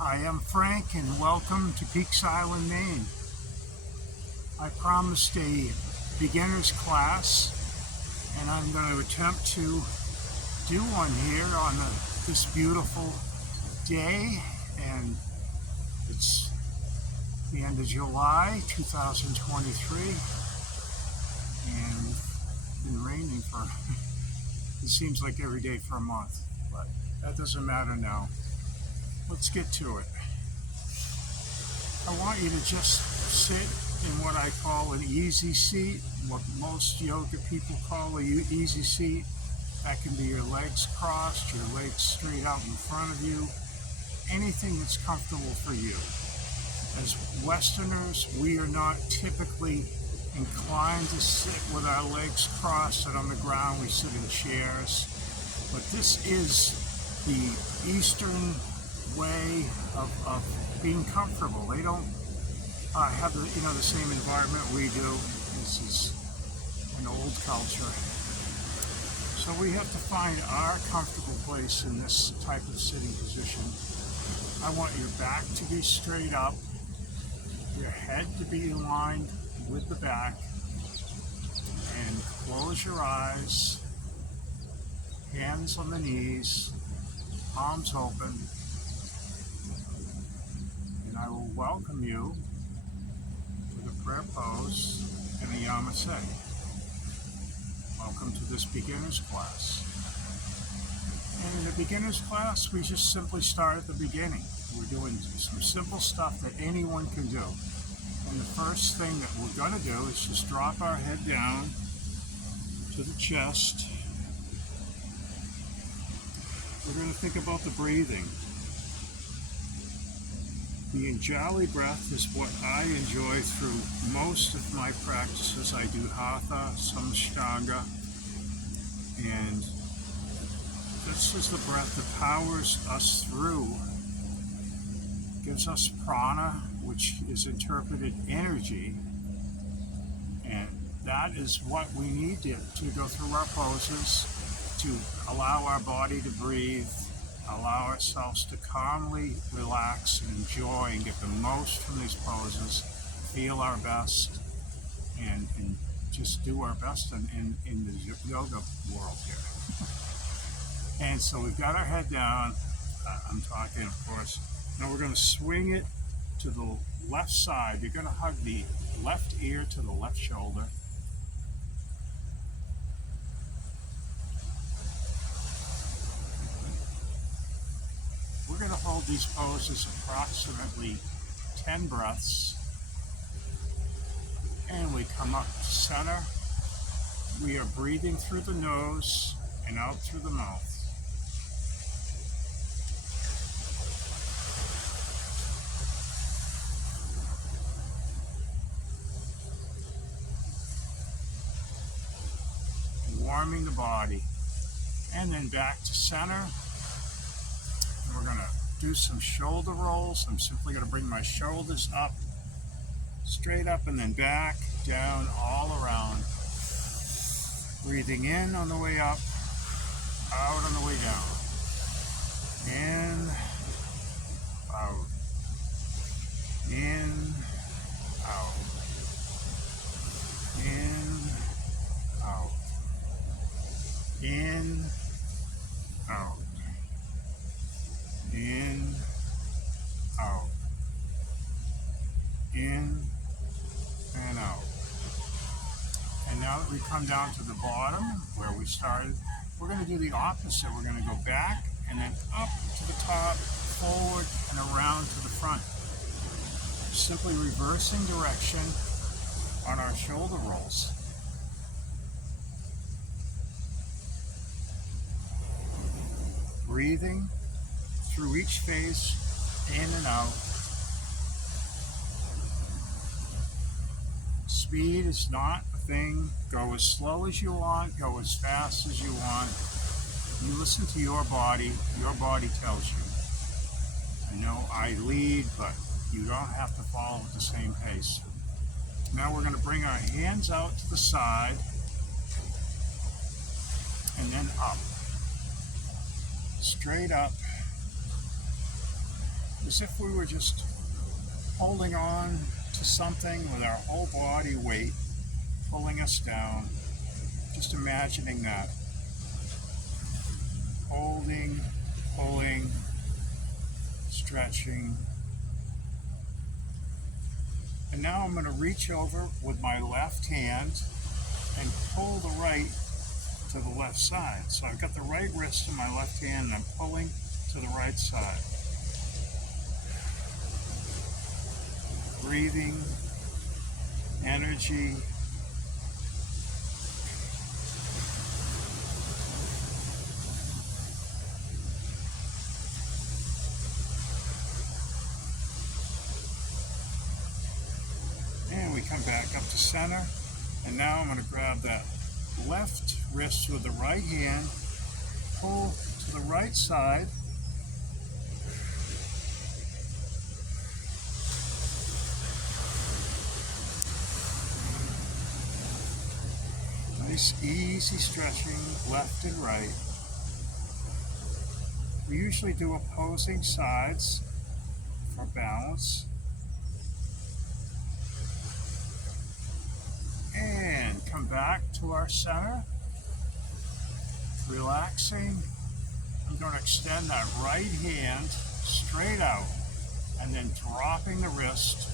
I am Frank and welcome to Peaks Island, Maine. I promised a beginner's class and I'm going to attempt to do one here on this beautiful day, and it's the end of July 2023 and it's been raining for it seems like every day for a month, but that doesn't matter now. Let's get to it. I want you to just sit in what I call an easy seat, what most yoga people call a easy seat. That can be your legs crossed, your legs straight out in front of you, anything that's comfortable for you. As Westerners, we are not typically inclined to sit with our legs crossed and on the ground. We sit in chairs, but this is the Eastern way of being comfortable. They don't have the same environment we do. This is an old culture, so we have to find our comfortable place in this type of sitting position. I want your back to be straight up, your head to be aligned with the back, and close your eyes, hands on the knees, palms open. I will welcome you to the prayer pose and the Yamaseh. Welcome to this beginner's class. And in the beginner's class, we just simply start at the beginning. We're doing some simple stuff that anyone can do. And the first thing that we're going to do is just drop our head down to the chest. We're going to think about the breathing. The Anjali breath is what I enjoy through most of my practices. I do Hatha, some Ashtanga, and this is the breath that powers us through, gives us prana, which is interpreted energy, and that is what we need to go through our poses, to allow our body to breathe, allow ourselves to calmly relax and enjoy and get the most from these poses, feel our best, and just do our best in the yoga world here. And so we've got our head down. I'm talking, of course. Now we're going to swing it to the left side. You're going to hug the left ear to the left shoulder. We're going to hold these poses approximately 10 breaths, and we come up to center. We are breathing through the nose and out through the mouth. Warming the body, and then back to center. We're going to do some shoulder rolls. I'm simply going to bring my shoulders up, straight up, and then back, down, all around. Breathing in on the way up, out on the way down. In, out. In, out. In, out. In, out. In, out, in, and out. And now that we come down to the bottom where we started, we're going to do the opposite. We're going to go back and then up to the top, forward, and around to the front. Simply reversing direction on our shoulder rolls. Breathing through each phase, in and out. Speed is not a thing. Go as slow as you want, go as fast as you want. You listen to your body tells you. I know I lead, but you don't have to follow at the same pace. Now we're going to bring our hands out to the side and then up. Straight up. as if we were just holding on to something with our whole body weight pulling us down. Just imagining that. Holding, pulling, stretching. And now I'm going to reach over with my left hand and pull the right to the left side. So I've got the right wrist in my left hand and I'm pulling to the right side. Breathing, energy. And we come back up to center. And now I'm going to grab that left wrist with the right hand, pull to the right side. Nice, easy stretching left and right. We usually do opposing sides for balance. And come back to our center. Relaxing. I'm going to extend that right hand straight out and then dropping the wrist.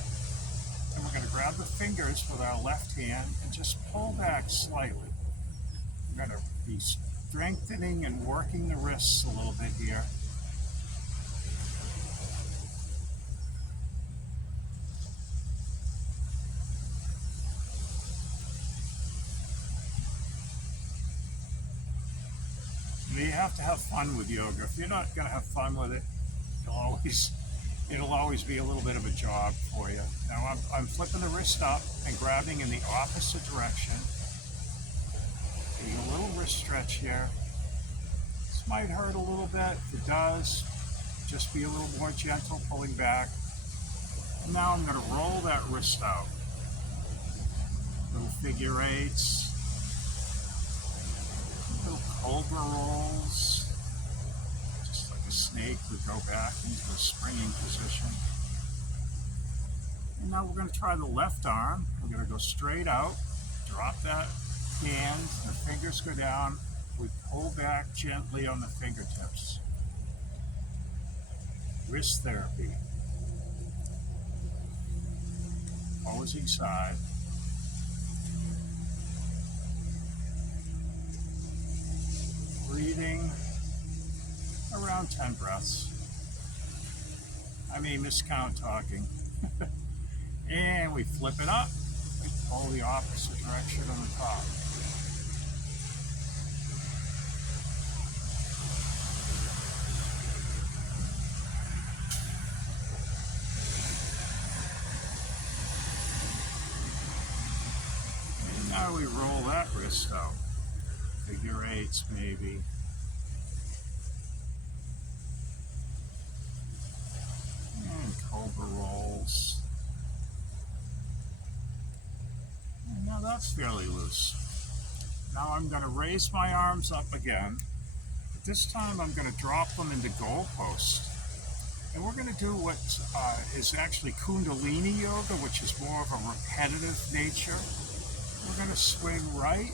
And we're going to grab the fingers with our left hand and just pull back slightly. We're going to be strengthening and working the wrists a little bit here. You have to have fun with yoga. If you're not going to have fun with it, it'll always be a little bit of a job for you. Now I'm flipping the wrist up and grabbing in the opposite direction. Getting a little wrist stretch here. This might hurt a little bit. If it does, just be a little more gentle, pulling back. And now I'm going to roll that wrist out. Little figure eights. Little cobra rolls, just like a snake would go back into a springing position. And now we're going to try the left arm. We're going to go straight out, drop that hand, the fingers go down, we pull back gently on the fingertips. Wrist therapy. Opposing side. Breathing around 10 breaths. I may miscount talking. And we flip it up. We pull the opposite direction on the top. And now we roll that wrist out. Figure eights, maybe. And cobra rolls. And now that's fairly loose. Now I'm going to raise my arms up again. But this time I'm going to drop them into goalposts. And we're going to do what is actually Kundalini yoga, which is more of a repetitive nature. We're going to swing right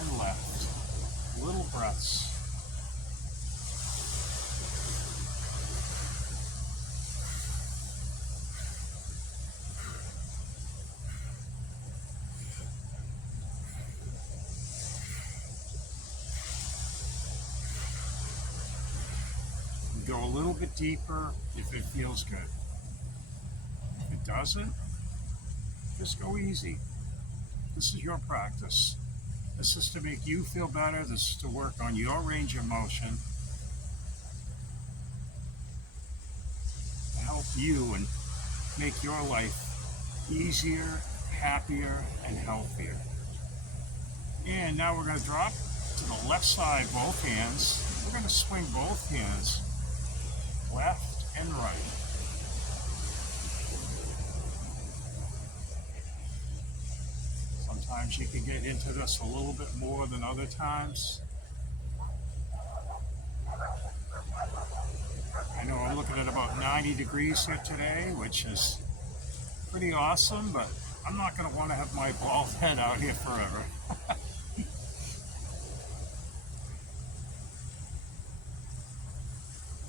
and left. Little breaths. Go a little bit deeper if it feels good. If it doesn't, just go easy. This is your practice. This is to make you feel better. This is to work on your range of motion, to help you and make your life easier, happier, and healthier. And now we're going to drop to the left side, both hands. We're going to swing both hands left and right. Sometimes you can get into this a little bit more than other times. I know I'm looking at about 90 degrees here today, which is pretty awesome, but I'm not going to want to have my bald head out here forever.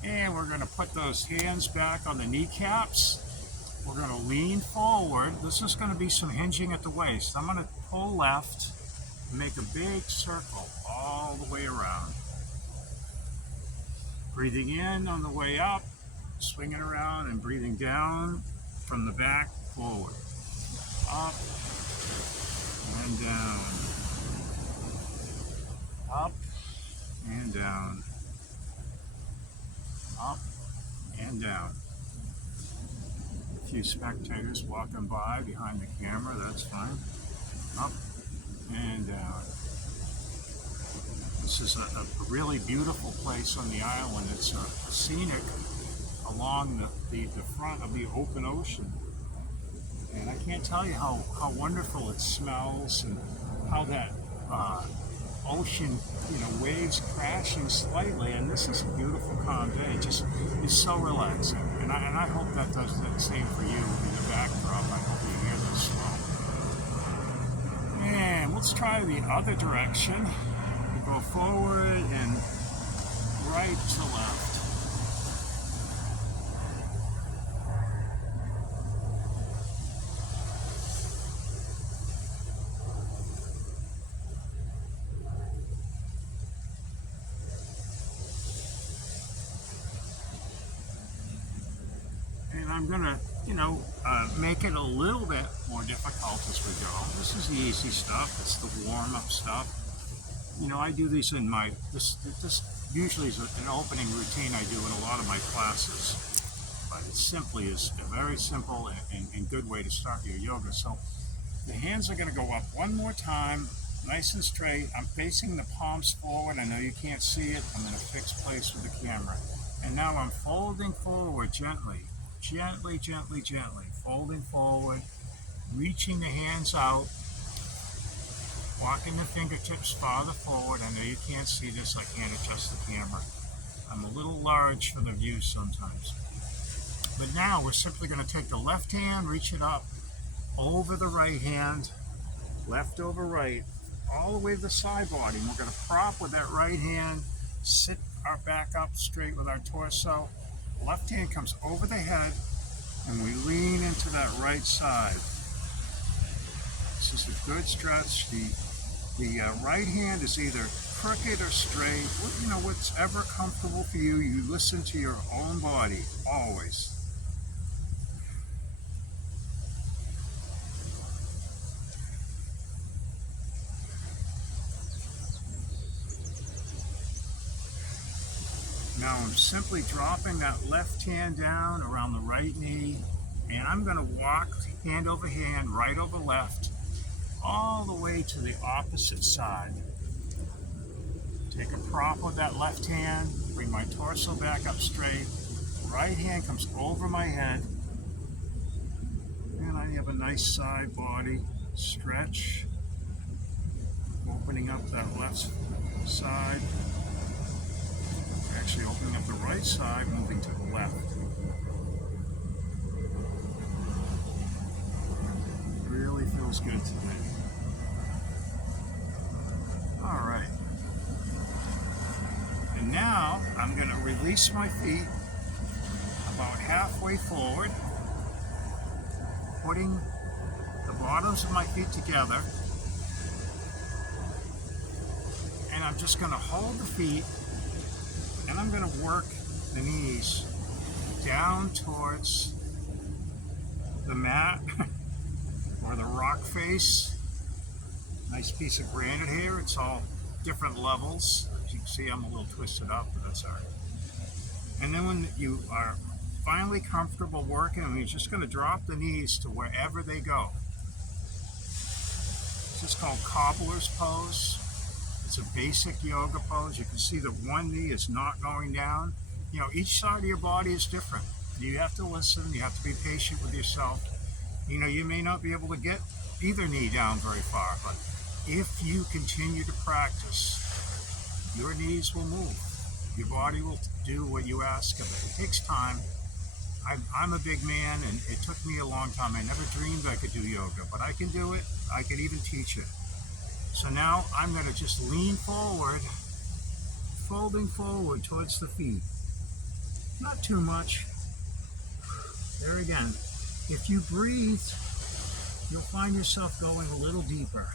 And we're going to put those hands back on the kneecaps. We're going to lean forward. This is going to be some hinging at the waist. I'm going to pull left and make a big circle all the way around. Breathing in on the way up, swinging around, and breathing down from the back forward. Up and down. Up and down. Up and down. A few spectators walking by behind the camera, that's fine. Up and down. This is a really beautiful place on the island. It's scenic along the front of the open ocean. And I can't tell you how wonderful it smells and how that ocean, waves crashing slightly. And this is a beautiful, calm day. It just is so relaxing. And I hope that does the same for you in the backdrop. I hope you hear this flow. And let's try the other direction. We go forward and right to left. And I'm going to, make it a little bit more difficult as we go. This is the easy stuff. It's the warm-up stuff. I do these in this usually is an opening routine I do in a lot of my classes. But it simply is a very simple and good way to start your yoga. So the hands are going to go up one more time, nice and straight. I'm facing the palms forward. I know you can't see it. I'm in a fixed place with the camera. And now I'm folding forward gently. Gently, gently, gently, folding forward, reaching the hands out, walking the fingertips farther forward. I know you can't see this, I can't adjust the camera. I'm a little large for the view sometimes. But now we're simply going to take the left hand, reach it up over the right hand, left over right, all the way to the side body. And we're going to prop with that right hand, sit our back up straight with our torso. Left hand comes over the head, and we lean into that right side. This is a good stretch. The right hand is either crooked or straight. What's ever comfortable for you. You listen to your own body, always. Now I'm simply dropping that left hand down around the right knee, and I'm going to walk hand over hand, right over left, all the way to the opposite side. Take a prop with that left hand, bring my torso back up straight, right hand comes over my head, and I have a nice side body stretch, opening up that left side. Actually opening up the right side, moving to the left. Really feels good today. All right. And now I'm going to release my feet about halfway forward, putting the bottoms of my feet together. And I'm just going to hold the feet. And I'm going to work the knees down towards the mat or the rock face. Nice piece of granite here. It's all different levels. As you can see, I'm a little twisted up, but that's all right. And then when you are finally comfortable working, you're just going to drop the knees to wherever they go. This is called cobbler's pose. It's a basic yoga pose. You can see that one knee is not going down. Each side of your body is different. You have to listen. You have to be patient with yourself. You may not be able to get either knee down very far, but if you continue to practice, your knees will move. Your body will do what you ask of it. It takes time. I'm a big man, and it took me a long time. I never dreamed I could do yoga, but I can do it. I can even teach it. So now I'm going to just lean forward, folding forward towards the feet. Not too much. There again. If you breathe, you'll find yourself going a little deeper.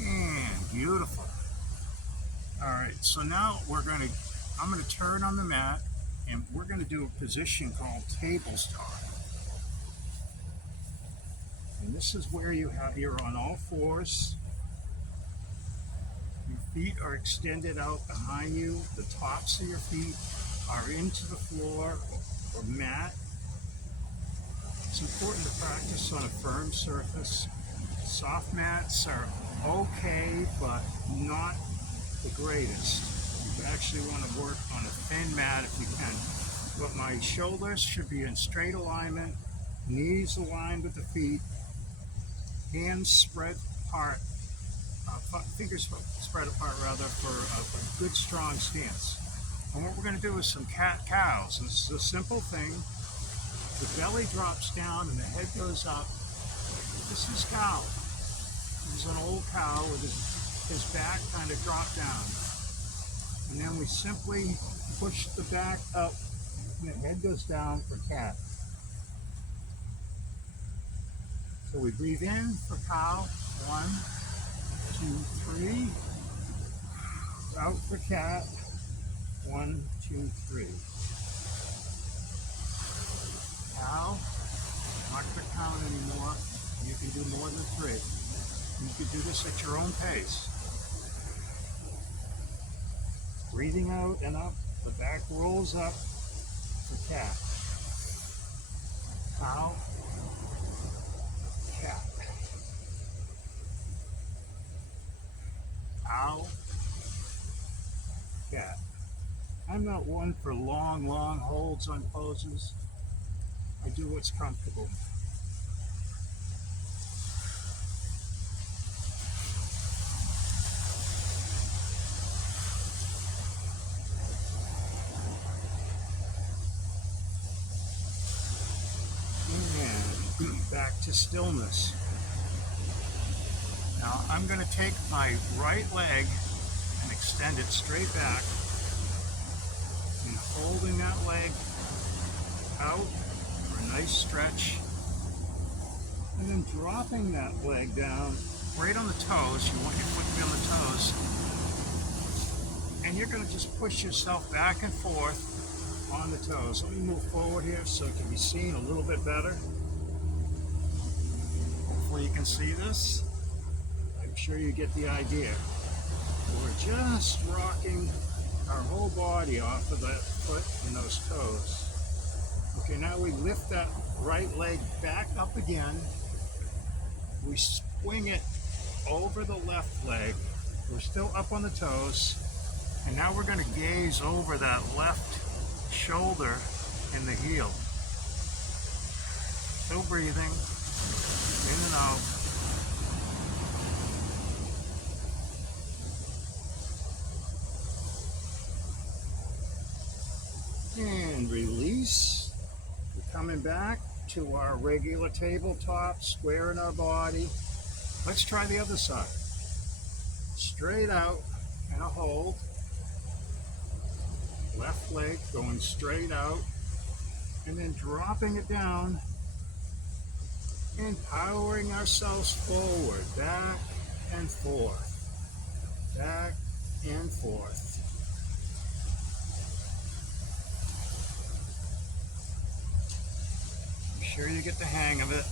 And beautiful. All right, so now I'm going to turn on the mat, and we're going to do a position called tabletop. And this is where you're on all fours. Your feet are extended out behind you. The tops of your feet are into the floor or mat. It's important to practice on a firm surface. Soft mats are okay, but not the greatest. You actually want to work on a thin mat if you can. But my shoulders should be in straight alignment, knees aligned with the feet, hands spread apart, fingers spread apart rather, for a good strong stance. And what we're going to do is some cat-cows. This is a simple thing. The belly drops down and the head goes up. This is cow. This is an old cow with his back kind of dropped down. And then we simply push the back up and the head goes down for cat. So we breathe in for cow. 1, 2, 3. Out for cat. 1, 2, 3. Cow. Not going to count anymore. You can do more than 3. You can do this at your own pace. Breathing out and up. The back rolls up for cat. Cow. Cat. Cow. Cat. I'm not one for long holds on poses. I do what's comfortable. And back to stillness. Now I'm going to take my right leg and extend it straight back, and holding that leg out for a nice stretch, and then dropping that leg down right on the toes. You want your foot to be on the toes, and you're going to just push yourself back and forth on the toes. Let me move forward here so it can be seen a little bit better. Hopefully you can see this. I'm sure you get the idea. We're just rocking our whole body off of that foot and those toes. Okay, now we lift that right leg back up again. We swing it over the left leg. We're still up on the toes. And now we're going to gaze over that left shoulder and the heel. Still breathing. In and out. And release. We're coming back to our regular tabletop, squaring our body. Let's try the other side. Straight out and a hold. Left leg going straight out, and then dropping it down and powering ourselves forward, back and forth, back and forth. I'm sure you get the hang of it.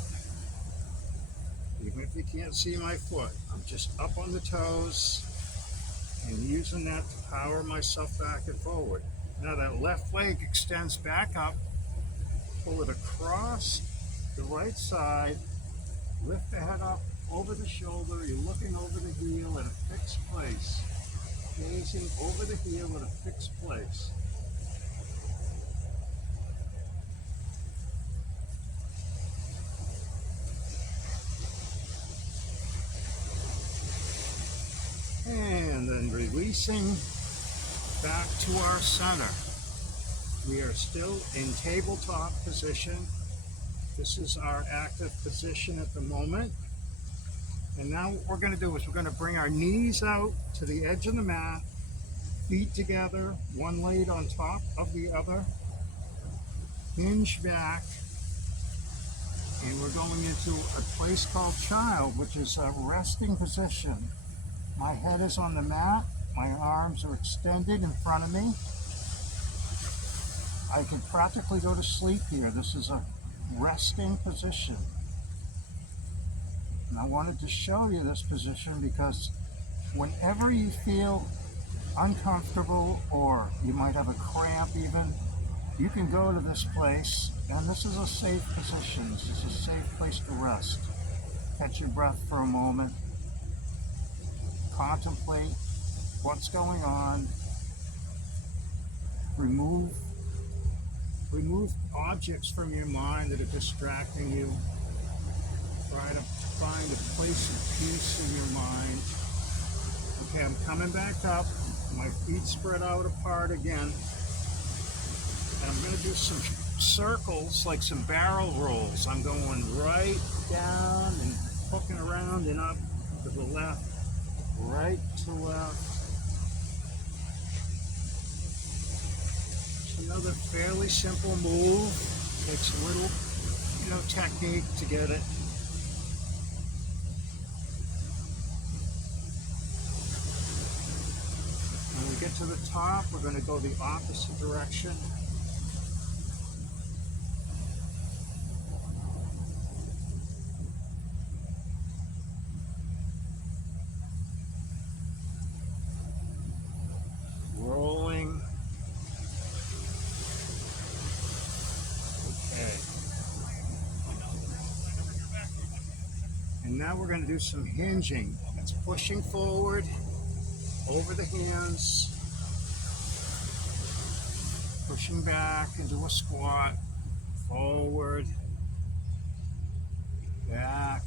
Even if you can't see my foot, I'm just up on the toes and using that to power myself back and forward. Now that left leg extends back up, pull it across the right side, lift the head up over the shoulder. You're looking over the heel at a fixed place, gazing over the heel at a fixed place. releasing back to our center. We are still in tabletop position. This is our active position at the moment. And now what we're going to do is we're going to bring our knees out to the edge of the mat, feet together, one laid on top of the other, hinge back, and we're going into a place called child, which is a resting position. My head is on the mat, my arms are extended in front of me. I can practically go to sleep here. This is a resting position. And I wanted to show you this position because whenever you feel uncomfortable or you might have a cramp even, you can go to this place, and this is a safe position. This is a safe place to rest. Catch your breath for a moment. Contemplate what's going on. Remove objects from your mind that are distracting you. Try to find a place of peace in your mind. Okay, I'm coming back up. My feet spread out apart again. And I'm going to do some circles, like some barrel rolls. I'm going right down and hooking around and up to the left, right to left. Another fairly simple move. Takes a little, technique to get it. When we get to the top, we're going to go the opposite direction. Rolling. And now we're going to do some hinging. That's pushing forward over the hands, pushing back into a squat, forward, back.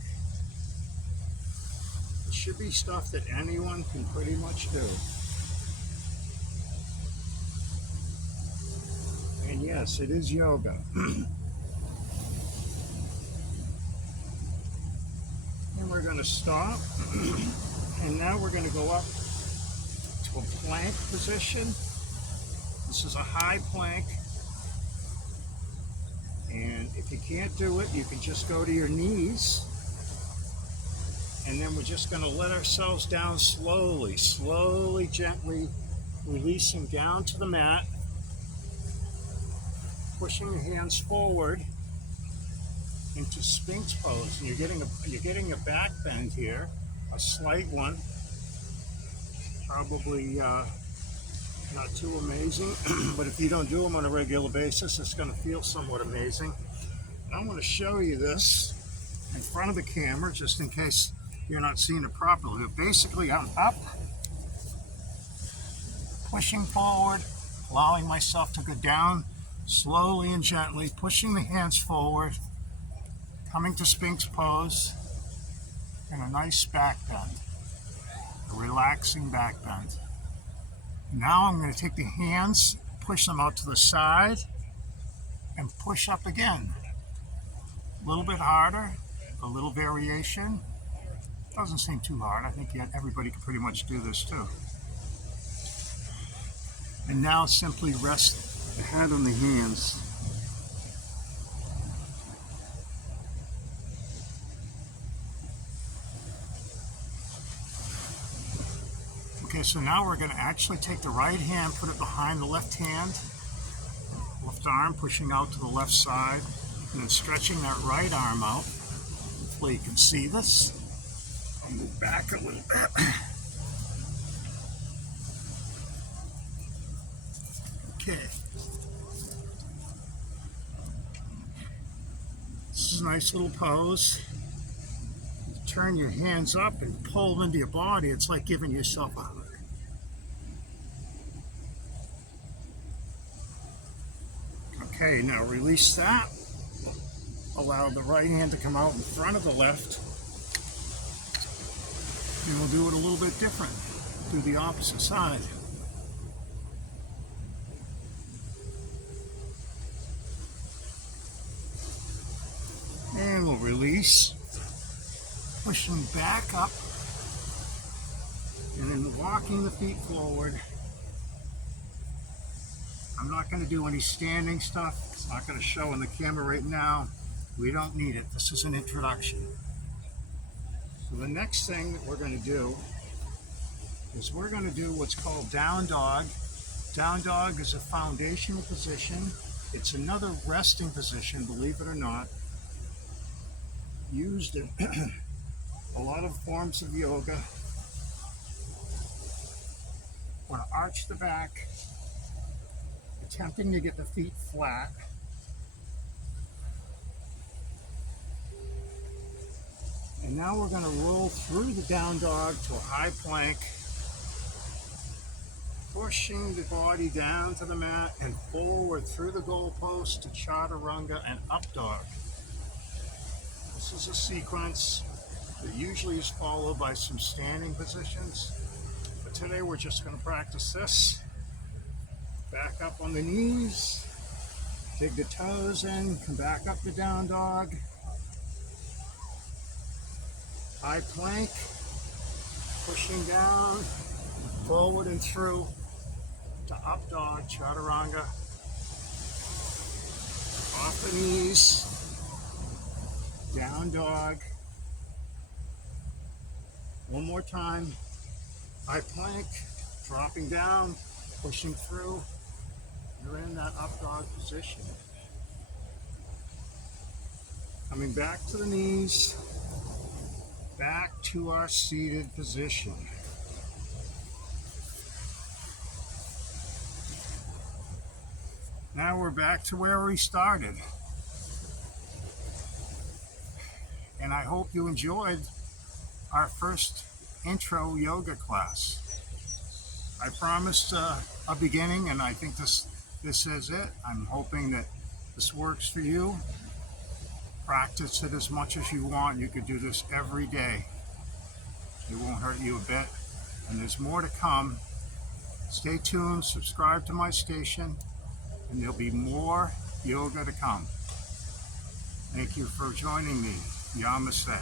It should be stuff that anyone can pretty much do. And yes, it is yoga. And we're going to stop, and now we're going to go up to a plank position. This is a high plank, and if you can't do it, you can just go to your knees, and then we're just going to let ourselves down slowly, gently releasing down to the mat, pushing the hands forward into Sphinx pose, and you're getting a back bend here, a slight one, probably not too amazing, but if you don't do them on a regular basis, it's going to feel somewhat amazing. And I want to show you this in front of the camera, just in case you're not seeing it properly. But basically, I'm up, pushing forward, allowing myself to go down slowly and gently, pushing the hands forward, coming to Sphinx pose, and a nice back bend, a relaxing back bend. Now I'm going to take the hands, push them out to the side, and push up again. A little bit harder, a little variation. Doesn't seem too hard. I think everybody can pretty much do this too. And now simply rest the head on the hands. Okay, so now we're going to actually take the right hand, put it behind the left hand, left arm pushing out to the left side, and then stretching that right arm out. Hopefully you can see this. I'll move back a little bit. Okay. This is a nice little pose. Turn your hands up and pull them into your body. It's like giving yourself a hug. Okay, now release that. Allow the right hand to come out in front of the left. And we'll do it a little bit different. do the opposite side. And we'll release, pushing back up, and then walking the feet forward. I'm not going to do any standing stuff. It's not going to show on the camera right now. We don't need it. This is an introduction. So the next thing that we're going to do is we're going to do what's called down dog. Down dog is a foundational position. It's another resting position, believe it or not, used in a lot of forms of yoga. Want to arch the back, attempting to get the feet flat. And now we're going to roll through the down dog to a high plank, pushing the body down to the mat and forward through the goalpost to chaturanga and up dog. This is a sequence that usually is followed by some standing positions, but today we're just going to practice this. Back up on the knees, dig the toes in, come back up to down dog, high plank, pushing down, forward and through to up dog, chaturanga, off the knees, down dog. One more time, high plank, dropping down, pushing through. You're in that up dog position. Coming back to the knees, back to our seated position. Now we're back to where we started. And I hope you enjoyed our first intro yoga class. I promised a beginning, and I think this is it. I'm hoping that this works for you. Practice it as much as you want. You could do this every day. It won't hurt you a bit. And there's more to come. Stay tuned, subscribe to my station, and there'll be more yoga to come. Thank you for joining me. Namaste.